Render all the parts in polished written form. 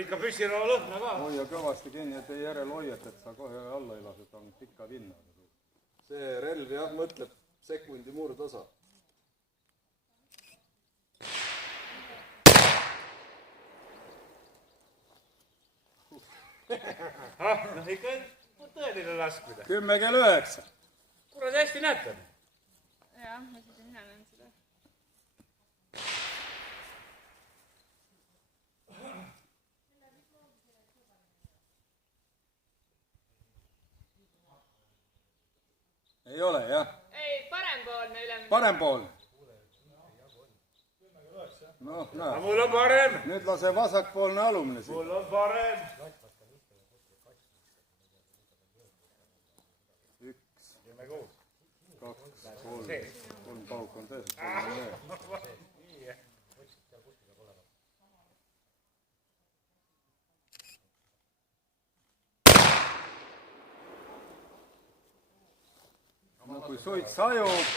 ikka püssiroo lõhna ka. Hoia kõvasti kinni, et ei järel hoiat, et sa kohe alla ei lase, ta on pikka vinna. See relv jah, mõtleb sekundi murdosa. Noh ikka tõeline laskmine. 10:09. Kurat hästi näete. Jah, ma siis mina näen seda. Ei ole, jah? Ei, parempoolne ülemine. Parempoolne. Noh, näe. Mul on parem. Nüüd lase vasakpoolne alumine siin. Mul on parem. 1, 2, 3. 3 pauk on tõesti. No kui suits hajub.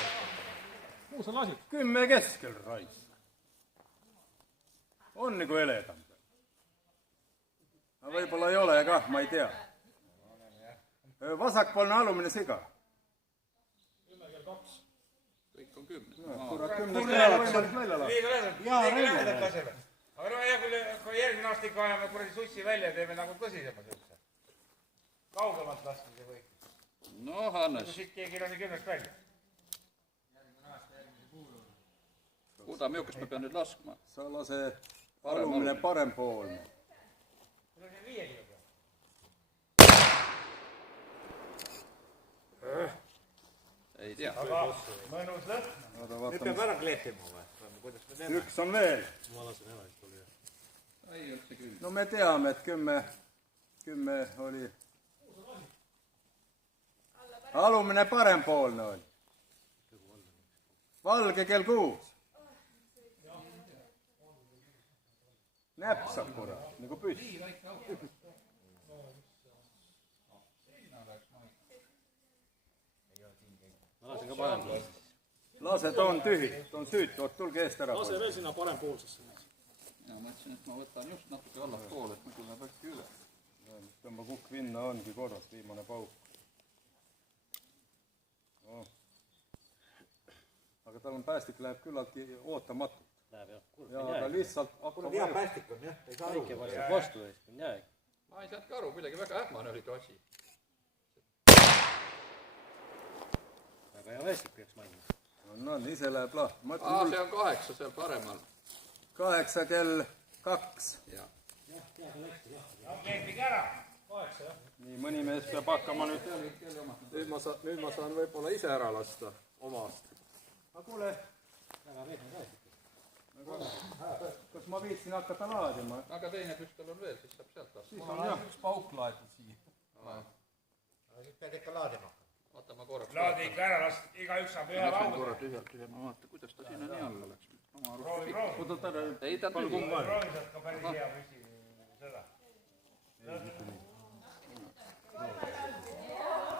Kuhu sa lasid? 10 keskel rais. On nagu eledam. Aga võib-olla ei ole kah, ma ei tea. Vasakpoolne alumine siga. 10:02. Kõik on 10. Kurat, 10 võimalik välja lasta. Liiga lähedalt laseme. Aga no hea kui järgmine aasta ikka ajame kuradi sussi välja, teeme nagu tõsisema siukse. Kaugemalt laskmise või. No Hannes, Siit keegi lasi 10 välja. kuda milkest ma pean nüüd laskma? Sa lase alumine parempoolne. Sul on siin 5 kilo peal. Ei tea. Aga mõnus lõhn. Nüüd peab ära kleepima või? Kuidas me teeme? Üks on veel. Ei üldse küll. No me teame, et 10 oli. Alumine parempoolne oli. Valge kell 6. Näpsab kurat, nagu püss. Lase, ta on tühi, ta on süütu, tulge eest ära. Lase veel sinna parempoolsesse. Mina mõtlesin, et ma võtan just natuke allapoole, et muidu läheb äkki üle. Tõmba kukk vinna, ongi korras, viimane pauk. Oh. Aga tal on päästik läheb küllaltki ootamatult. Ja ta lihtsalt hakkab Hea päästik on jah, ei saa aru. Vastu eest, on jääg. Ma ei saanud ka aru, midagi väga ähmane oli too asi. Väga hea päästik peaks mainima. No, ise läheb lahti. See on 8 seal paremal. 8 kell 2. Ja. Kleepige ära. Nii, mõni mees peab hakkama nüüd. Nüüd ma saan võib-olla ise ära lasta omast. Aga kuule, kas ma viitsin hakata laadima? Aga teine püstol on veel, siis saab sealt lasta. Siis on jah. Üks pauk laetud siia. Nüüd pead ikka laadima. Vaata ma korraks. Laadi ikka ära, las igaüks saab ühe Lasen lauda. korra tühjalt, ma vaata, kuidas ta sinna nii all oleks. Proovi. Ei, ta on tühi. Proovi sealt ka päris hea püsi seda.